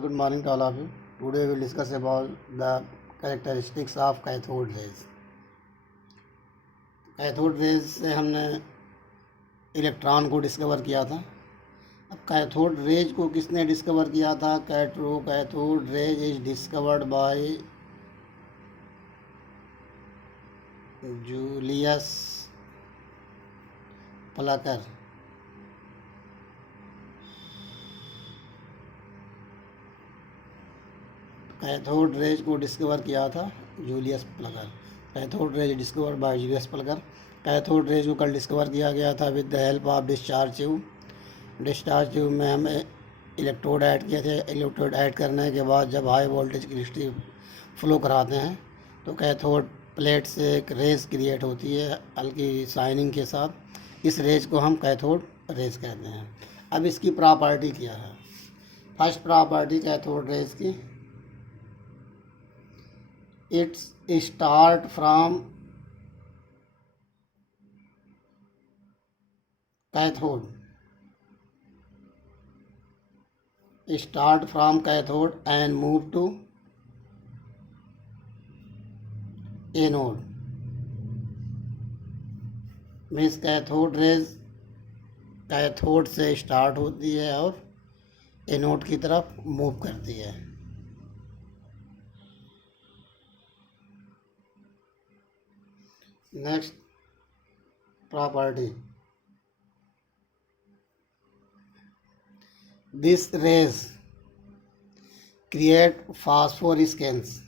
Good morning to all of you. Today we will discuss about the characteristics of cathode rays. Cathode rays से हमने electron को discover किया था. अब cathode rays को किसने डिस्कवर किया था? Cathode rays is discovered by Julius Plucker. Cathode rays को डिस्कवर किया था Julius Plucker. Cathode rays discovered by Julius Plucker. Cathode rays को कल डिस्कवर किया गया था with the help of discharge tube. Discharge tube में हमें इलेक्ट्रोड ऐड किए थे. इलेक्ट्रोड ऐड करने के बाद जब हाई वोल्टेज इलेक्ट्रिसिटी फ्लो कराते हैं तो कैथोड प्लेट से एक रेज क्रिएट होती है हल्की शाइनिंग के साथ. इस रेज को हम कैथोड रेज कहते हैं. अब इसकी प्रॉपर्टी क्या है? फर्स्ट प्रॉपर्टी कैथोड रेज की, it's start from cathode and move to anode. Means cathode rays cathode से स्टार्ट होती है और एनोड की तरफ मूव करती है. Next property, this rays create phosphorescence.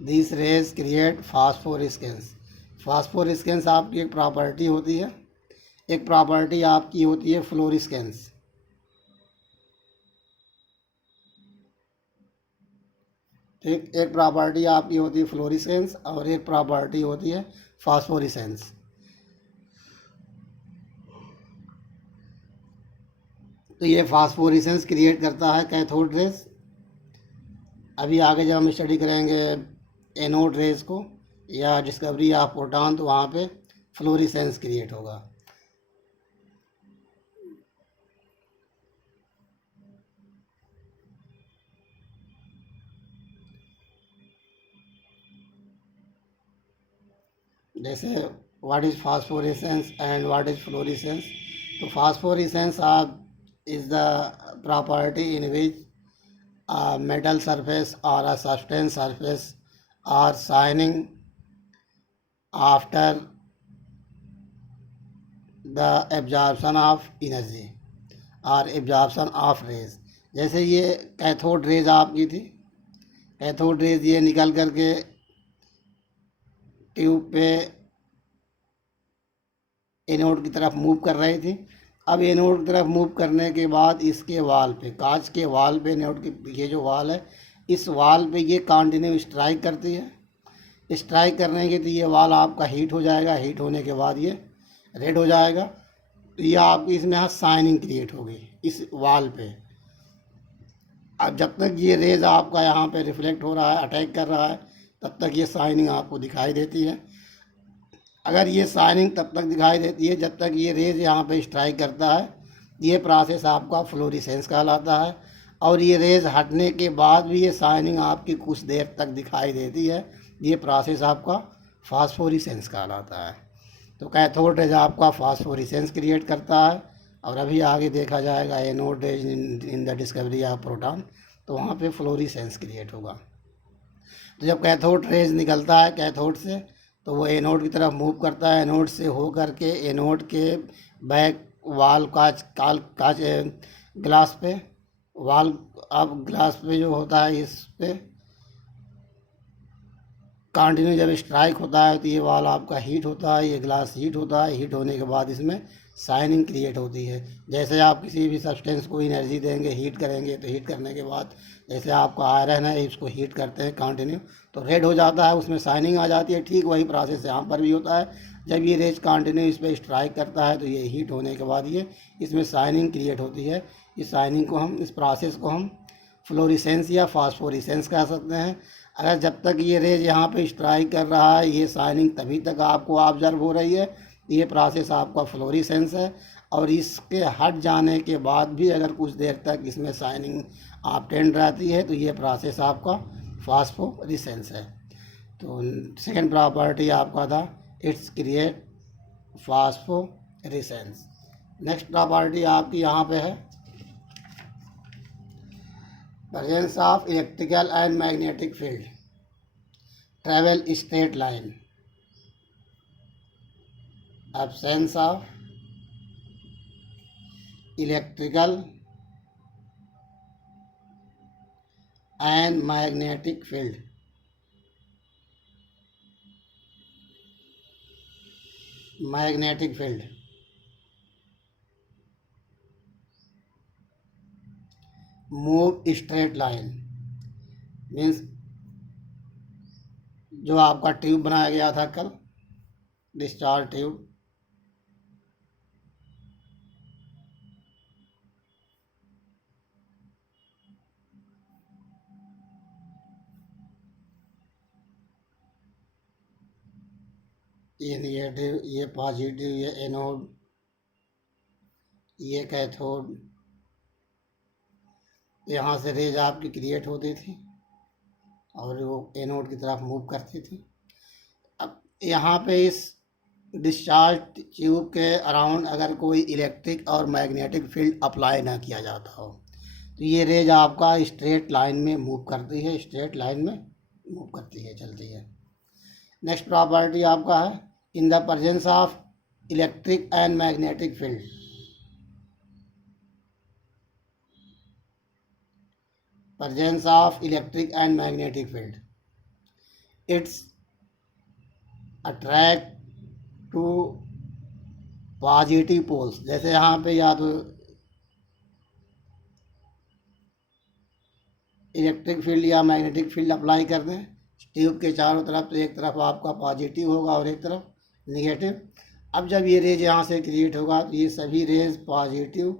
This rays create phosphorescence. Phosphorescence आपकी एक प्रॉपर्टी होती है. एक प्रॉपर्टी आपकी होती है फ्लोरेसेंस. ठीक, एक प्रॉपर्टी आपकी होती है फ्लोरेसेंस और एक प्रॉपर्टी होती है फास्फोरेसेंस. तो ये फास्फोरेसेंस क्रिएट करता है कैथोड रेज. अभी आगे जब हम स्टडी करेंगे एनोड रेज को या डिस्कवरी ऑफ प्रोटॉन तो वहाँ पे फ्लोरेसेंस क्रिएट होगा. जैसे what is phosphorescence and what is fluorescence. तो phosphorescence is the property in which metal surface or a substance surface are shining after the absorption of energy or absorption of rays. जैसे ये cathode rays आपकी थी. Cathode rays ये निकल करके tube पे anode की तरफ मूव कर रही थी. अब एनोड की तरफ मूव करने के बाद इसके वाल पे, कांच के वाल पे, एनोड की ये जो वाल है इस वाल पे ये कंटिन्यू स्ट्राइक करती है. स्ट्राइक करने के तो ये वाल आपका हीट हो जाएगा. हीट होने के बाद ये रेड हो जाएगा. तो ये आपकी इसमें यहाँ शाइनिंग क्रिएट होगी इस वाल पे. अब जब तक ये रेज आपका यहाँ पे रिफ्लेक्ट हो रहा है, अटैक कर रहा है, तब तक ये शाइनिंग आपको दिखाई देती है. अगर ये शाइनिंग तब तक दिखाई देती है जब तक ये रेज यहाँ पे स्ट्राइक करता है. ये प्रोसेस आपका फ्लोरेसेंस कहलाता है. और ये रेज हटने के बाद भी ये शाइनिंग आपकी कुछ देर तक दिखाई देती है. ये प्रोसेस आपका फास्फोरेसेंस कहलाता है. तो कैथोड रेज आपका फास्फोरेसेंस क्रिएट करता है. और अभी आगे देखा जाएगा anode rays in the discovery of proton, तो वहाँ पे फ्लोरेसेंस क्रिएट होगा. तो जब कैथोड रेज निकलता है कैथोड से तो वो एनोड की तरफ मूव करता है. एनोड से हो करके एनोड के बैक वाल कांच ग्लास पे वाल, अब ग्लास पे जो होता है इस पे कंटिन्यू जब स्ट्राइक होता है तो ये वाल आपका हीट होता है. ये ग्लास हीट होता है. हीट होने के बाद इसमें शाइनिंग क्रिएट होती है. जैसे आप किसी भी सब्सटेंस को एनर्जी देंगे, हीट करेंगे, तो हीट करने के बाद जैसे आपका आयरन है इसको हीट करते हैं कंटिन्यू तो रेड हो जाता है, उसमें शाइनिंग आ जाती है. ठीक वही प्रोसेस यहाँ पर भी होता है. जब ये रेज कंटिन्यू इस पर स्ट्राइक करता है तो ये हीट होने के बाद ये इसमें शाइनिंग क्रिएट होती है. इस शाइनिंग को हम, इस प्रोसेस को हम फ्लोरेसेंस या फास्फोरेसेंस कह सकते हैं. अगर जब तक ये रेज यहाँ पे स्ट्राइक कर रहा है, ये शाइनिंग तभी तक आपको ऑब्जर्व हो रही है। ये प्रोसेस आपका फ्लोरेसेंस है। और इसके हट जाने के बाद भी अगर कुछ देर तक इसमें शाइनिंग ऑब्टेंड रहती है तो ये प्रोसेस आपका फास्फोरेसेंस है। तो सेकंड प्रॉपर्टी आपका था इट्स क्रिएट फास्फोरेसेंस। नेक्स्ट प्रॉपर्टी आपकी यहाँ पे है presence of electrical and magnetic field travel straight line, absence of electrical and magnetic field, move straight line means जो आपका ट्यूब बनाया गया था कल, डिस्चार्ज ट्यूब, ये निगेटिव, ये पॉजिटिव, ये एनोड, ये कैथोड, यहाँ से रेज आपकी क्रिएट होती थी और वो एनोड की तरफ मूव करती थी। अब यहाँ पे इस डिस्चार्ज ट्यूब के अराउंड अगर कोई इलेक्ट्रिक और मैग्नेटिक फील्ड अप्लाई ना किया जाता हो तो ये रेज आपका स्ट्रेट लाइन में मूव करती है, स्ट्रेट लाइन में मूव करती है, चलती है। नेक्स्ट प्रॉपर्टी आपका है in the presence of electric and magnetic field, presence of electric and magnetic field, it's attract to positive poles. जैसे यहाँ पे या तो इलेक्ट्रिक फील्ड या मैग्नेटिक फील्ड अप्लाई कर दें ट्यूब के चारों तरफ, तो एक तरफ आपका पॉजिटिव होगा और एक तरफ निगेटिव। अब जब ये रेज यहाँ से क्रिएट होगा तो ये सभी रेज पॉजिटिव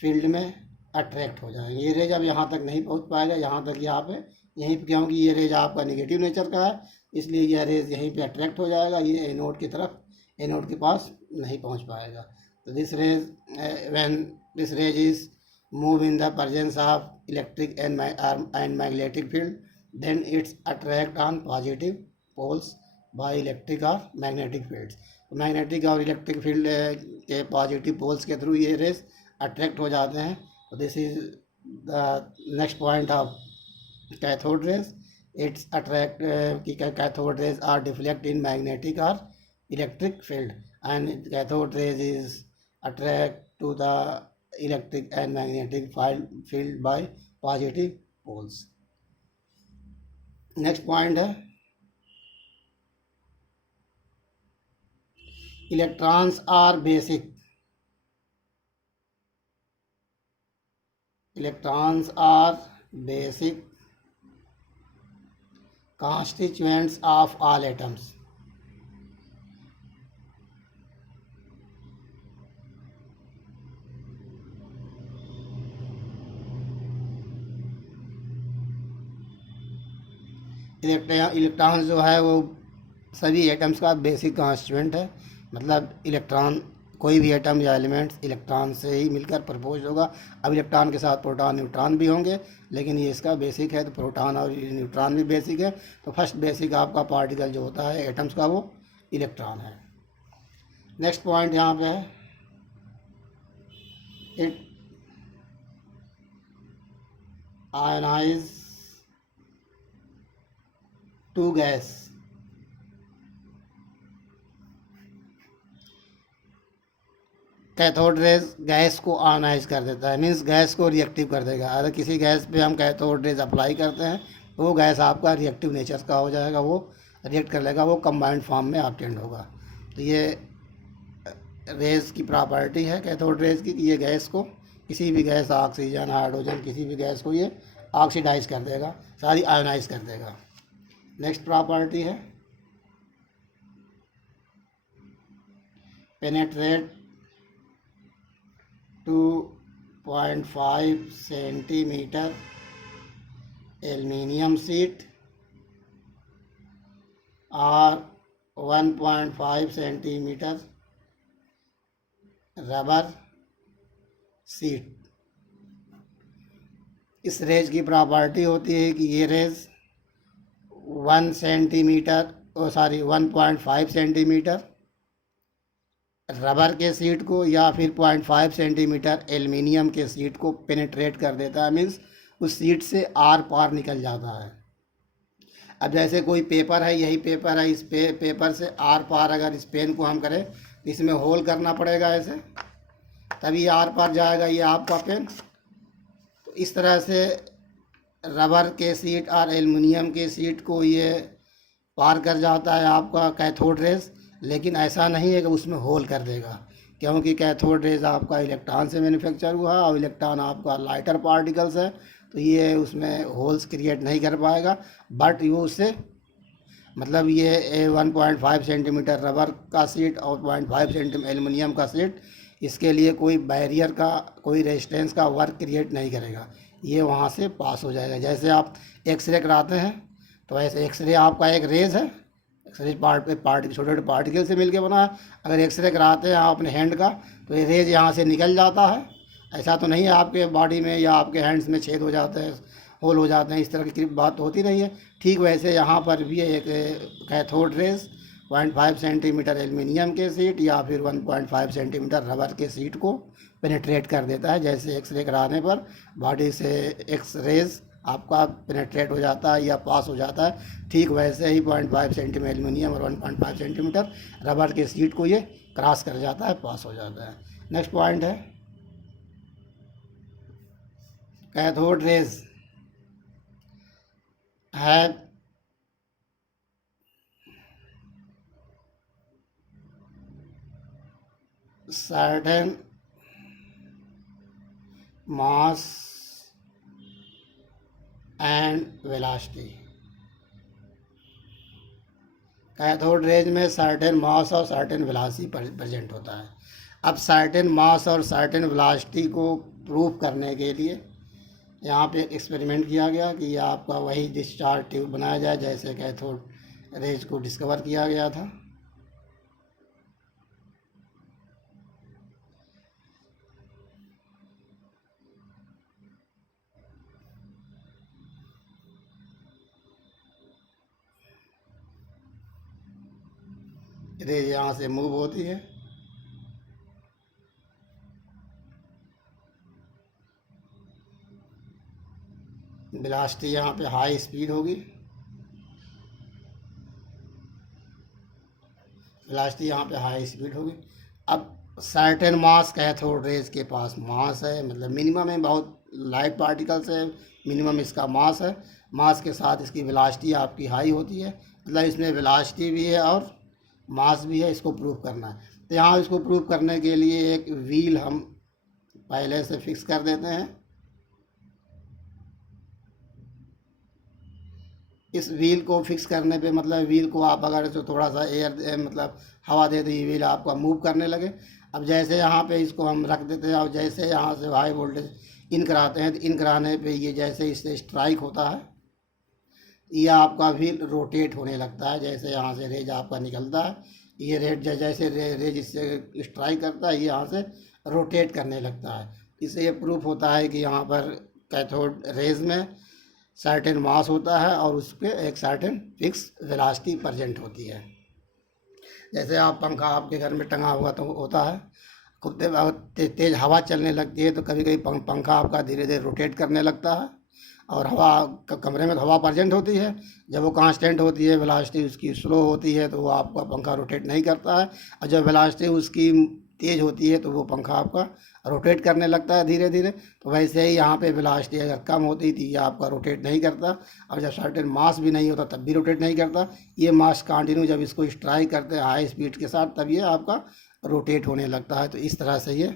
फील्ड में अट्रैक्ट हो जाएंगे। ये रेज अब यहाँ तक नहीं पहुँच पाएगा, यहाँ तक यहाँ पे यहीं पे, क्योंकि ये रेज आपका निगेटिव नेचर का है, इसलिए यह रेज यहीं पे अट्रैक्ट हो जाएगा, ये एनोड की तरफ, एनोड के पास नहीं पहुँच पाएगा। तो this rays when this rays is move in the presence of electric and magnetic field then its attract on positive poles by electric और मैग्नेटिक फील्ड्स। मैग्नेटिक और इलेक्ट्रिक फील्ड के पॉजिटिव पोल्स के through ये rays attract हो जाते हैं। So this is the next point of cathode rays. It's attract cathode rays are deflect in magnetic or electric field, and cathode rays is attract to the electric and magnetic field by positive poles. Next point है electrons are basic. Electrons are basic constituents of all atoms. Electron जो है वो सभी atoms का basic constituent है। मतलब electron, कोई भी एटम या एलिमेंट्स इलेक्ट्रॉन से ही मिलकर प्रपोज होगा। अब इलेक्ट्रॉन के साथ प्रोटॉन न्यूट्रॉन भी होंगे, लेकिन ये इसका बेसिक है, तो प्रोटॉन और न्यूट्रॉन भी बेसिक है। तो फर्स्ट बेसिक आपका पार्टिकल जो होता है एटम्स का वो इलेक्ट्रॉन है। नेक्स्ट पॉइंट यहाँ पे है it ionize to gas. Cathode rays gas को आयनाइज कर देता है, मीन्स गैस को रिएक्टिव कर देगा। अगर किसी गैस पे हम कैथोड रेज अप्लाई करते हैं तो वो गैस आपका रिएक्टिव नेचर का हो जाएगा, वो रिएक्ट कर लेगा, वो कंबाइंड फॉर्म में ऑब्टेंड होगा। तो ये रेज की प्रॉपर्टी है कैथोड रेज की कि ये गैस को, किसी भी गैस, ऑक्सीजन, हाइड्रोजन, किसी भी गैस को ये ऑक्सीडाइज कर देगा, सारी आयोनाइज कर देगा। नेक्स्ट प्रॉपर्टी है पेनेट्रेट 2.5 सेंटीमीटर एल्युमिनियम शीट और 1.5 सेंटीमीटर रबर शीट। इस रेज की प्रॉपर्टी होती है कि ये रेज 1.5 सेंटीमीटर रबर के शीट को या फिर 0.5 सेंटीमीटर एल्युमिनियम के शीट को पेनिट्रेट कर देता है, मीन्स उस शीट से आर पार निकल जाता है। अब जैसे कोई पेपर है, यही पेपर है, इस पेपर से आर पार अगर इस पेन को हम करें तो इसमें होल करना पड़ेगा ऐसे, तभी आर पार जाएगा ये आपका पेन। तो इस तरह से रबर के शीट और एल्युमिनियम के शीट को ये पार कर जाता है आपका कैथोड रेज। लेकिन ऐसा नहीं है कि उसमें होल कर देगा, क्योंकि कैथोड रेज आपका इलेक्ट्रॉन से मैन्युफैक्चर हुआ है और इलेक्ट्रॉन आपका लाइटर पार्टिकल्स है, तो ये उसमें होल्स क्रिएट नहीं कर पाएगा। बट ये उससे मतलब ये 1.5 सेंटीमीटर रबर का शीट और 0.5 सेंटीमीटर एल्युमिनियम का शीट, इसके लिए कोई बैरियर का, कोई रेजिस्टेंस का वर्क क्रिएट नहीं करेगा, ये वहाँ से पास हो जाएगा। जैसे आप एक्सरे कराते हैं तो ऐसे एक्सरे आपका एक रेज है, एक्सरे छोटे छोटे पार्टिकल से मिलके बना है। अगर एक्सरे कराते हैं आप अपने हैंड का तो ये रेज यहाँ से निकल जाता है। ऐसा तो नहीं है आपके बॉडी में या आपके हैंड्स में छेद हो जाते हैं, होल हो जाते हैं, इस तरह की बात तो होती नहीं है। ठीक वैसे यहाँ पर भी एक कैथोड रेज 0.5 सेंटीमीटर एल्युमिनियम के शीट या फिर 1.5 सेंटीमीटर रबर के शीट को पेनिट्रेट कर देता है। जैसे एक्सरे कराने पर बॉडी से एक्स रेज आपका पेनिट्रेट हो जाता है या पास हो जाता है, ठीक वैसे ही 0.5 सेंटीमीटर एल्युमिनियम और 1.5 सेंटीमीटर रबर के शीट को ये क्रॉस कर जाता है, पास हो जाता है। नेक्स्ट पॉइंट है cathode rays have certain mass and velocity। Cathode rays में सर्टेन मास और सर्टेन वेलोसिटी प्रेजेंट होता है। अब सर्टेन मास और सर्टेन वेलोसिटी को प्रूव करने के लिए यहाँ पे एक एक्सपेरिमेंट किया गया कि आपका वही डिस्चार्ज ट्यूब बनाया जाए जैसे कैथोड रेज को डिस्कवर किया गया था। रेज यहाँ से मूव होती है, वेलोसिटी यहाँ पे हाई स्पीड होगी, वेलोसिटी यहाँ पे हाई स्पीड होगी। अब सर्टेन मास कैथोड रेज के पास मास है, मतलब मिनिमम है, बहुत लाइट पार्टिकल्स है, मिनिमम इसका मास है। मास के साथ इसकी वेलोसिटी आपकी हाई होती है, मतलब इसमें वेलोसिटी भी है और मास भी है। इसको प्रूव करना है तो यहाँ इसको प्रूव करने के लिए एक व्हील हम पहले से फिक्स कर देते हैं। इस व्हील को फिक्स करने पे मतलब व्हील को आप अगर जो थोड़ा सा एयर मतलब हवा दे तो ये व्हील आपका मूव करने लगे। अब जैसे यहाँ पे इसको हम रख देते हैं और जैसे यहाँ से हाई वोल्टेज इन कराते हैं तो इन कराने पे ये जैसे इससे स्ट्राइक होता है, ये आपका व्हील रोटेट होने लगता है। जैसे यहाँ से रेज आपका निकलता है, ये रेज जैसे रेज इससे स्ट्राइक करता है, ये यहाँ से रोटेट करने लगता है। इससे ये प्रूफ होता है कि यहाँ पर कैथोड रेज में सर्टेन मास होता है और उस पर एक सर्टेन फिक्स वेलोसिटी प्रेजेंट होती है। जैसे आप पंखा आपके घर में टंगा हुआ तो होता है, खूब तेज हवा चलने लगती है तो कभी कभी पंखा आपका धीरे धीरे रोटेट करने लगता है और हवा कमरे में तो हवा प्रेजेंट होती है। जब वो कांस्टेंट होती है, वेलोसिटी उसकी स्लो होती है तो वो आपका पंखा रोटेट नहीं करता है, और जब वेलोसिटी उसकी तेज़ होती है तो वो पंखा आपका रोटेट करने लगता है धीरे धीरे। तो वैसे ही यहाँ पे वेलोसिटी अगर कम होती थी ये आपका रोटेट नहीं करता, और जब सर्टेन मास भी नहीं होता तब भी रोटेट नहीं करता। ये मास कंटिन्यू जब इसको स्ट्राइक करते हैं हाई स्पीड के साथ तब ये आपका रोटेट होने लगता है। तो इस तरह से ये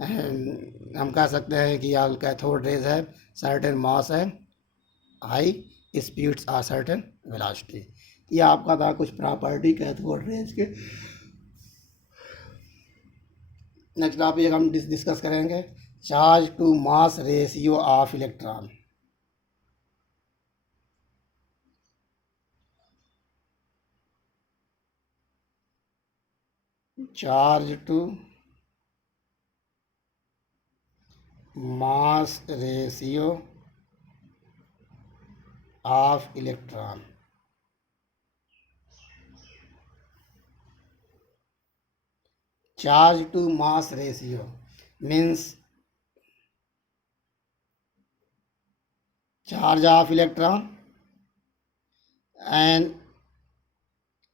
हम कह सकते हैं कि यार कैथोड रेज है, सर्टेन मास है, high speeds are certain velocity. ये आपका था कुछ प्रॉपर्टी कैथोड रेज के। नेक्स्ट टॉपिक हम डिस्कस करेंगे charge to mass ratio of electron. Charge to mass ratio of electron. Charge to mass ratio means charge of electron and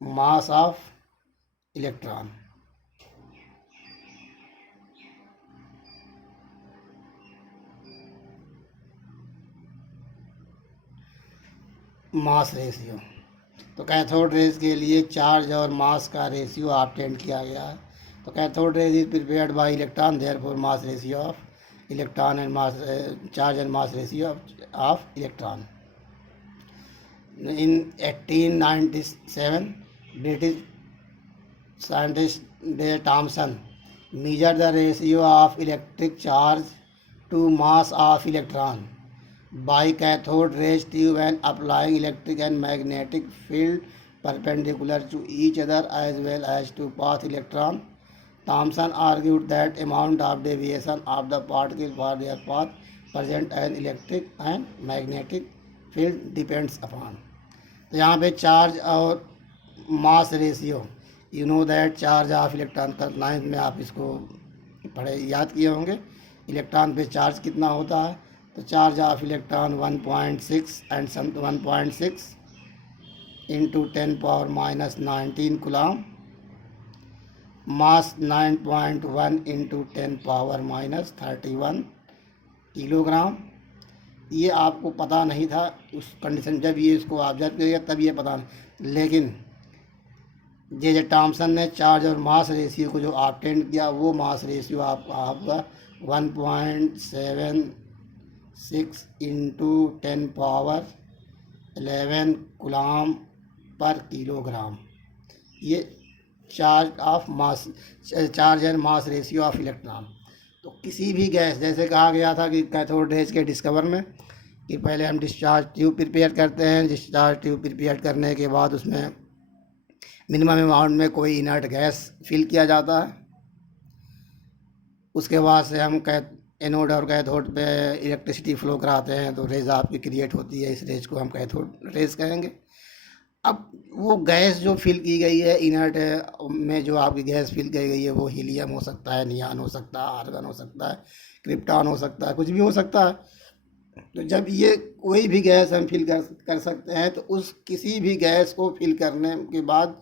mass of electron. Mass ratio, तो cathode rays के लिए charge और मास का ratio obtain किया गया है। तो cathode raise is prepared by electron, therefore mass ratio of electron and mass charge and mass ratio of electron. In 1897, British scientist J. Thomson measured the ratio of electric charge to mass of electron by cathode ray tube and applying electric and magnetic field perpendicular to each other as well as to path electron. Thomson argued that amount of deviation of the particle for their path present an electric and magnetic field depends upon. तो यहाँ पे charge और mass ratio, you know that charge of electron, 9th में आप इसको पढ़े याद किए होंगे। इलेक्ट्रॉन पे चार्ज कितना होता है, तो charge of electron 1.6 and 1.6 into 10⁻⁻19 coulomb, mass 9.1 into 10⁻⁻31 kilogram. ये आपको पता नहीं था उस कंडीशन, जब ये इसको ऑब्जर्व किया तब ये पता नहीं, लेकिन जे थॉमसन ने चार्ज और मास रेशियो को जो ऑब्टेन किया वो मास रेशियो आपका 1.76 इंटू 10⁻11 कूलम पर किलोग्राम। ये charge and mass ratio of electron. तो किसी भी गैस, जैसे कहा गया था कि कैथोड रेज के डिस्कवर में कि पहले हम डिस्चार्ज ट्यूब प्रिपेयर करते हैं, डिस्चार्ज ट्यूब प्रिपेयर करने के बाद उसमें मिनिमम अमाउंट में कोई इनर्ट गैस फिल किया जाता है। उसके बाद से हम एनोड और कैथोड पे इलेक्ट्रिसिटी फ्लो कराते हैं, तो रेज आपकी क्रिएट होती है। इस रेज को हम कैथोड रेज कहेंगे। अब वो गैस जो फिल की गई है इनर्ट में, जो आपकी गैस फिल की गई है, वो हीलियम हो सकता है, नियान हो सकता है, आर्गन हो सकता है, क्रिप्टॉन हो सकता है, कुछ भी हो सकता है। तो जब ये कोई भी गैस हम फिल कर सकते हैं, तो उस किसी भी गैस को फिल करने के बाद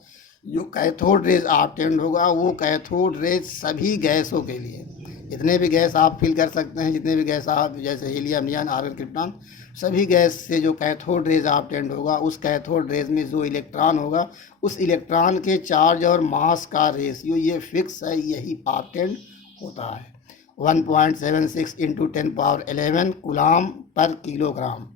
जो कैथोड रेज ऑब्टेन्ड होगा, वो कैथोड रेज सभी गैसों के लिए, जितने भी गैस आप फिल कर सकते हैं, जितने भी गैस आप, जैसे हीलियम, नियान, आर्गन, क्रिप्टॉन, सभी गैस से जो कैथोड रेज ऑब्टेन्ड होगा, उस कैथोड रेज में जो इलेक्ट्रॉन होगा, उस इलेक्ट्रॉन के चार्ज और मास का रेशियो ये फिक्स है, यही ऑब्टेन्ड होता है 1.76 इंटू 10⁻11 कूलम पर किलोग्राम।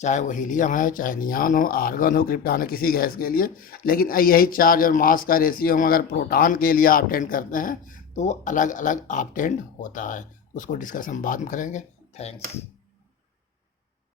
चाहे वो हीलियम है, चाहे नियान हो, आर्गन हो, क्रिप्टॉन हो, किसी गैस के लिए। लेकिन यही चार्ज और मास का रेशियो हम अगर प्रोटॉन के लिए ऑब्टेंड करते हैं तो वो अलग अलग ऑब्टेंड होता है। उसको डिस्कस हम बाद में करेंगे। थैंक्स।